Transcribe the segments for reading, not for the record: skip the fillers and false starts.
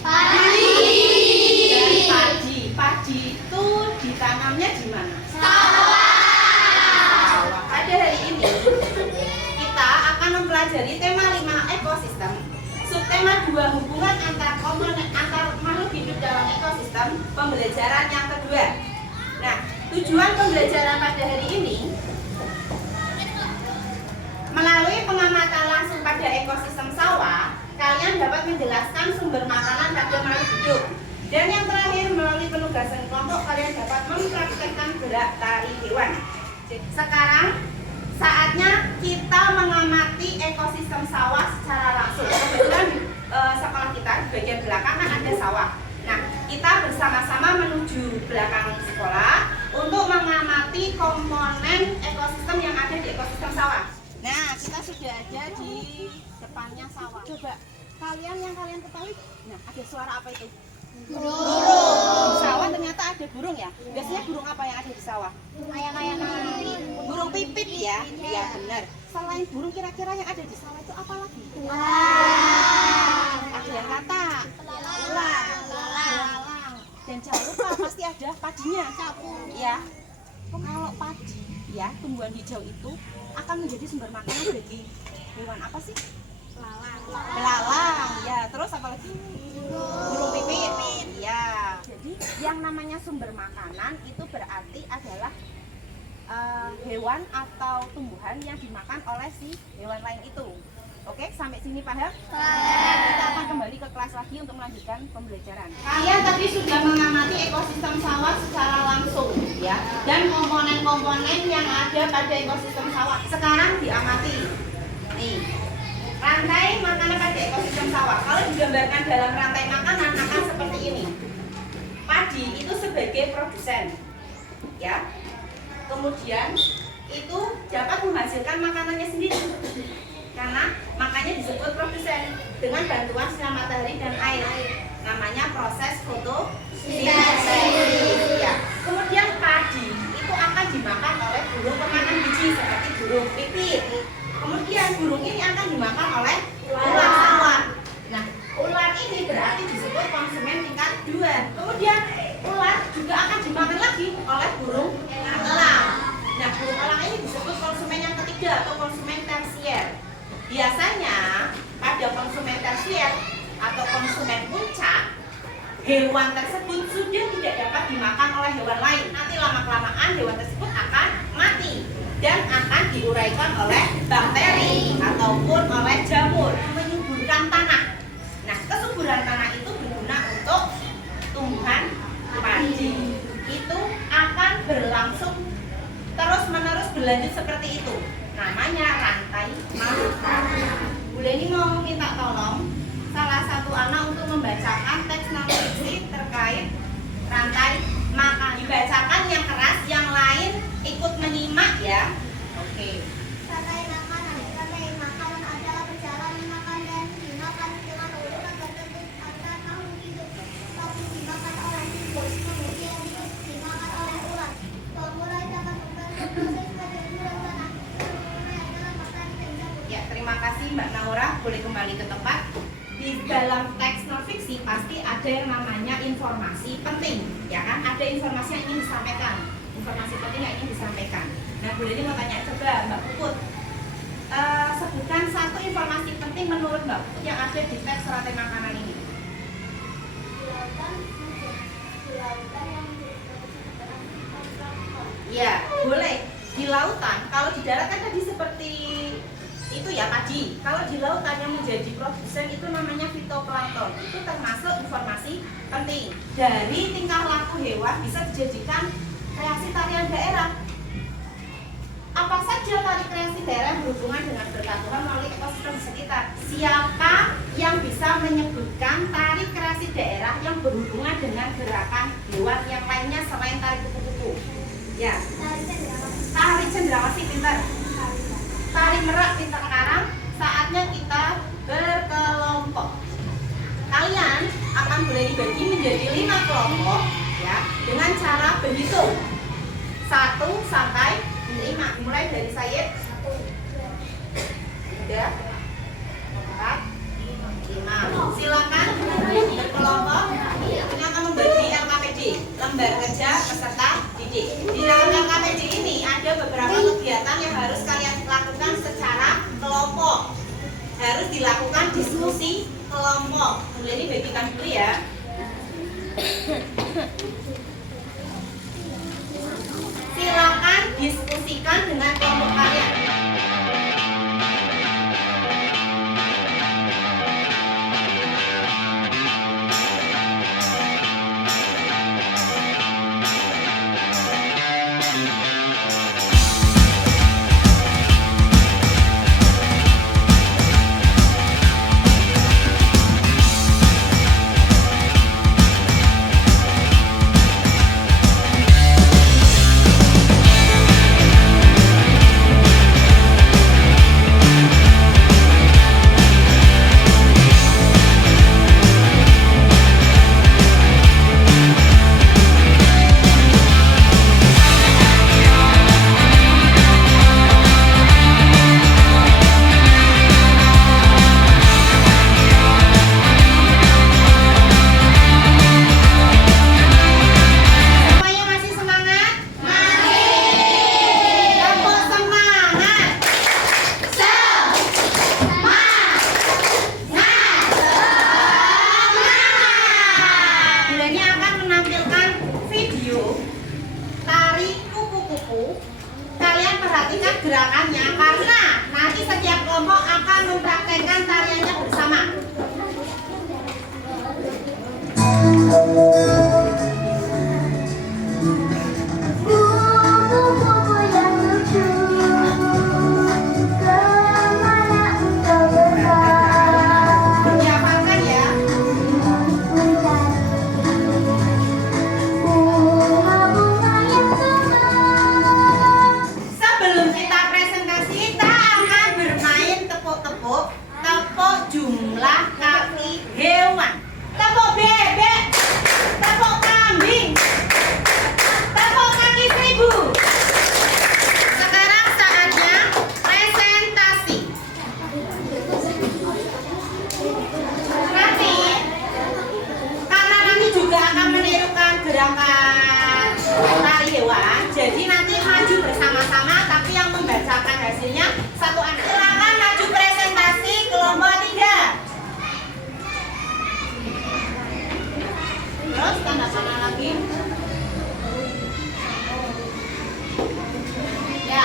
Padi. Dari padi. Padi itu ditanamnya di mana? Sawah. Pada hari ini kita akan mempelajari tema 5 ekosistem. Subtema 2 hubungan antar makhluk hidup dalam ekosistem, pembelajaran yang kedua. Nah, tujuan pembelajaran pada hari ini melalui pengamatan langsung pada ekosistem sawah, kalian dapat menjelaskan sumber makanan pada makhluk hidup. Dan yang terakhir, melalui penugasan kelompok, kalian dapat mempraktekkan gerak tari hewan. Sekarang saatnya kita mengamati ekosistem sawah secara langsung. Kebetulan di sekolah kita di bagian belakang kan ada sawah. Nah, kita bersama-sama menuju belakang sekolah untuk mengamati komponen ekosistem yang ada di ekosistem sawah. Nah, kita sudah ada di depannya sawah. Coba yang kalian ketahui, nah ada suara apa itu? Burung. Di sawah ternyata ada burung ya. Biasanya burung apa yang ada di sawah? Ayam-ayam. Burung pipit ya. Iya benar. Selain burung kira-kira yang ada di sawah itu apa lagi? Ada yang kata belalang. Dan jangan lupa pasti ada padinya. Ya. Kalau padi ya, tumbuhan hijau itu akan menjadi sumber makanan bagi hewan apa sih? Belalang. Ya, terus apa lagi? Burung pipit. Ya. Jadi yang namanya sumber makanan itu berarti adalah hewan atau tumbuhan yang dimakan oleh si hewan lain itu. Oke, sampai sini paham? Kita akan kembali ke kelas lagi untuk melanjutkan pembelajaran. Kalian tadi sudah mengamati ekosistem sawah secara langsung, ya, dan komponen-komponen yang ada pada ekosistem sawah. Sekarang diamati. Nih, rantai makanan pada ekosistem sawah. Kalau digambarkan dalam rantai makanan akan seperti ini. Padi itu sebagai produsen, ya. Kemudian itu dapat menghasilkan makanannya sendiri. Karena makanya disebut produsen dengan bantuan sinar matahari dan air. Namanya proses fotosintesis. Ya. Kemudian padi itu akan dimakan oleh burung pemakan biji seperti burung pipit. Kemudian burung ini akan dimakan oleh ular sawah. Nah, ular ini berarti disebut konsumen tingkat 2. Kemudian ular juga akan dimakan lagi oleh burung elang. Nah, burung elang ini disebut konsumen yang ketiga atau konsumen tersier. Biasanya pada konsumen tersier atau konsumen puncak, hewan tersebut sudah tidak dapat dimakan oleh hewan lain. Nanti lama-kelamaan hewan tersebut akan mati dan akan diuraikan oleh bakteri ataupun oleh jamur menyuburkan tanah. Nah, kesuburan tanah itu berguna untuk tumbuhan padi. Itu akan berlangsung terus-menerus berlanjut seperti itu. Namanya rantai makanan. Bu Leni mau minta tolong salah satu anak untuk membacakan teks non-fiksi terkait rantai makan. Dibacakan yang keras, yang lain ikut menyimak ya. Oke. Rantai makanan adalah perjalanan makan dan dimakan dengan urutan tertentu antar makhluk hidup. Satu dimakan oleh tikus, kemudian dimakan oleh ular. Pemulai dapat membantu proses penjemuran tanah. Ya, terima kasih Mbak Naura, boleh kembali ke tempat. Di dalam teks non fiksi pasti ada yang namanya informasi penting, ya kan? Ada informasi yang ingin disampaikan, informasi penting yang ingin disampaikan. Nah, boleh ini mau tanya coba Mbak Puput, sebutkan satu informasi penting menurut Mbak Puput yang ada di teks rantai makanan ini. Ya, boleh. Di lautan, kalau di darat kan tadi seperti itu ya padi. Kalau di lautan yang menjadi produsen itu namanya fitoplankton. Itu termasuk informasi penting. Dari tingkah laku hewan bisa dijadikan kreasi tarian daerah. Apa saja tari kreasi daerah yang berhubungan dengan berkaturan melalui ekosistem di sekitar? Siapa yang bisa menyebutkan tari kreasi daerah yang berhubungan dengan gerakan hewan yang lainnya selain tari kupu-kupu? Ya. Tari cendrawasih pintar. Tari merak pintar. Sekarang saatnya kita berkelompok. Kalian akan boleh dibagi menjadi 5 kelompok ya, dengan cara berhitung 1 sampai 5. Mulai dari saya 1, 2, 3, 4, 5. Silakan berkelompok, ini akan membagi LKPD, lembar kerja peserta didik. Di dalam LKPD ini ada beberapa kegiatan yang harus kalian lakukan secara kelompok. Harus dilakukan diskusi kelompok. Mulai ini bagikan dulu ya. Silakan diskusikan dengan kelompok kalian. Gerakannya karena nanti setiap kelompok akan mempraktekkan tariannya bersama. Kupu-kupu yang lucu, kemana engkau berlari? Dihafalkan ya. Bunga-bunga yang tumbuh. Sebelum kita presentasi, kita akan bermain tepuk-tepuk, tepuk jumlah kaki hewan, tepuk bebek, tepuk kambing, tepuk kaki 1000. Sekarang saatnya presentasi. Nanti, karena nanti juga akan menirukan gerakan tari hewan, jadi nanti maju bersama-sama, tapi yang membacakan hasilnya satu anak. Silakan maju presentasi kelompok 3. Terus tanda tangan lagi. Ya,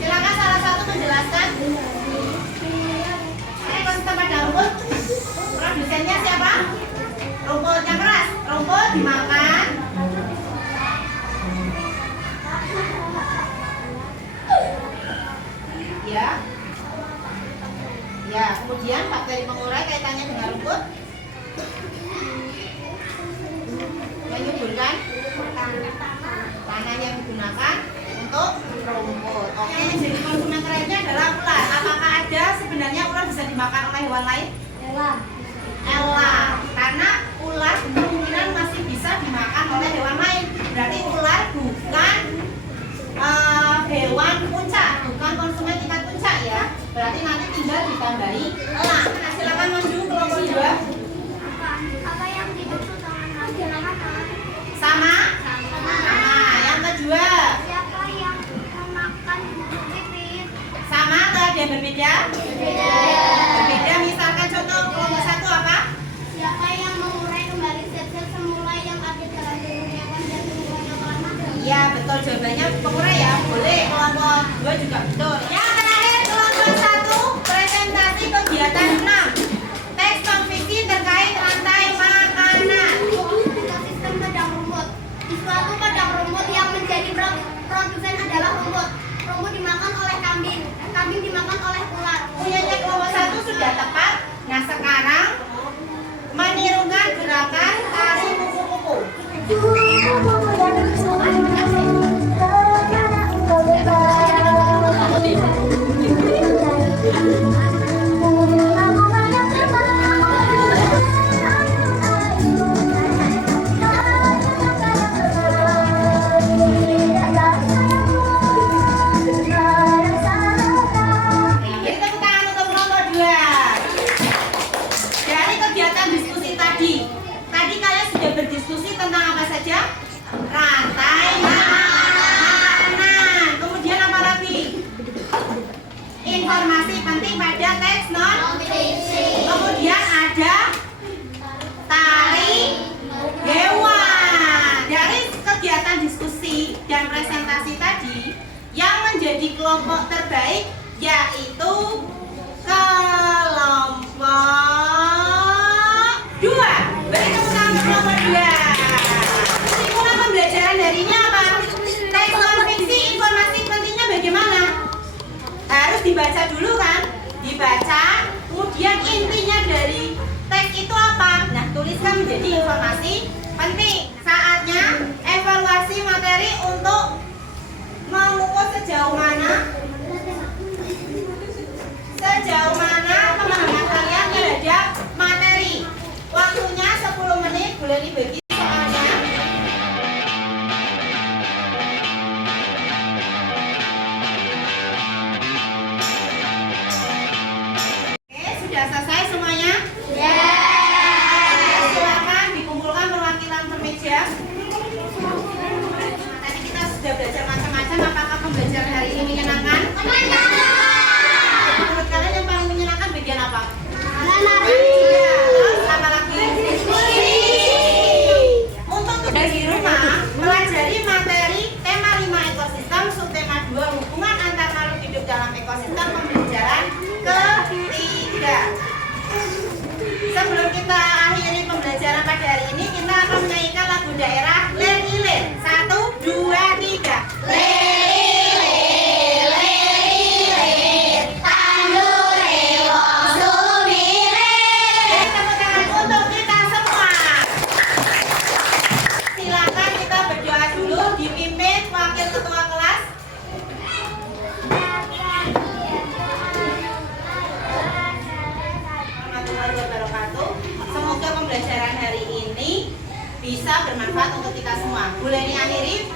silakan salah satu menjelaskan. Konsep pada rumput. Produsennya siapa? Rumput yang keras. Rumput dimakan. Ya. Ya, kemudian bakteri pengurai kaitannya dengan rumput. Yang nyuburkan tanah yang digunakan untuk rumput. Oke, jadi konsumen terakhirnya adalah ular. Apakah ada sebenarnya ular bisa dimakan oleh hewan lain? Elang. Karena ular kemungkinan masih bisa dimakan oleh hewan lain. Berarti ular bukan hewan puncak, bukan konsumen tingkat puncak ya. Berarti nanti tinggal ditambahi elang. Nah, silakan maju kelompok 2. Apa yang dimaksud dengan Sama? Nah, yang kedua. siapa yang memakan pipit? Sama atau ada yang berbeda? Berbeda. Misalkan contoh kelompok 1 apa? Siapa yang mengurai kembali zat-zat semula yang ada dalam tubuh hewan dan tubuhnya telah mati? Iya, betul jawabannya pengurai ya. Boleh. Kelompok 2 juga betul. Yang terakhir kelompok 1 presentasi kegiatan 6. Teks non-fiksi terkait rantai makanan. Ekosistem padang rumput. Di suatu padang rumput yang menjadi produsen adalah rumput. Rumput dimakan oleh kambing. Kambing dimakan oleh ular. Punyanya kelompok 1 sudah tepat. Nah, sekarang menirukan gerakan tari kupu-kupu. Kupu-kupu yang lucu, kemana engkau berlari? di kelompok terbaik, yaitu kelompok 2. Beri tepuk tangan untuk kelompok 2. Kesimpulan pembelajaran hari ini apa? Teks non fiksi informasi pentingnya bagaimana? Harus dibaca dulu kan? Dibaca, kemudian intinya dari teks itu apa? Nah, tuliskan menjadi informasi penting. Saatnya evaluasi materi untuk mengukur sejauh mana pemahaman kalian terhadap materi. Waktunya 10 menit, boleh dibagi soalnya. Oke, sudah selesai semuanya? Silakan dikumpulkan perwakilan per meja. Tadi kita sudah belajar macam-macam. Apakah pembelajaran hari ini menyenangkan? Menurut kalian yang paling menyenangkan bagian apa? Iya. Terus apa lagi? Untuk tugas di rumah, pelajari materi tema 5 ekosistem, subtema 2 hubungan antar makhluk hidup dalam ekosistem, pembelajaran ketiga. Sebelum kita akhiri pembelajaran pada hari ini, kita akan menyanyikan lagu daerah Ler Ilir. 1, 2, 3. Tepuk tangan untuk kita semua. Silakan kita berdoa dulu, dipimpin wakil ketua kelas. Warahmatullahi wabarakatuh. Semoga pembelajaran hari ini bisa bermanfaat untuk kita semua. Boleh diakhiri?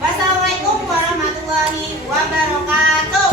Wassalamualaikum warahmatullahi wabarakatuh.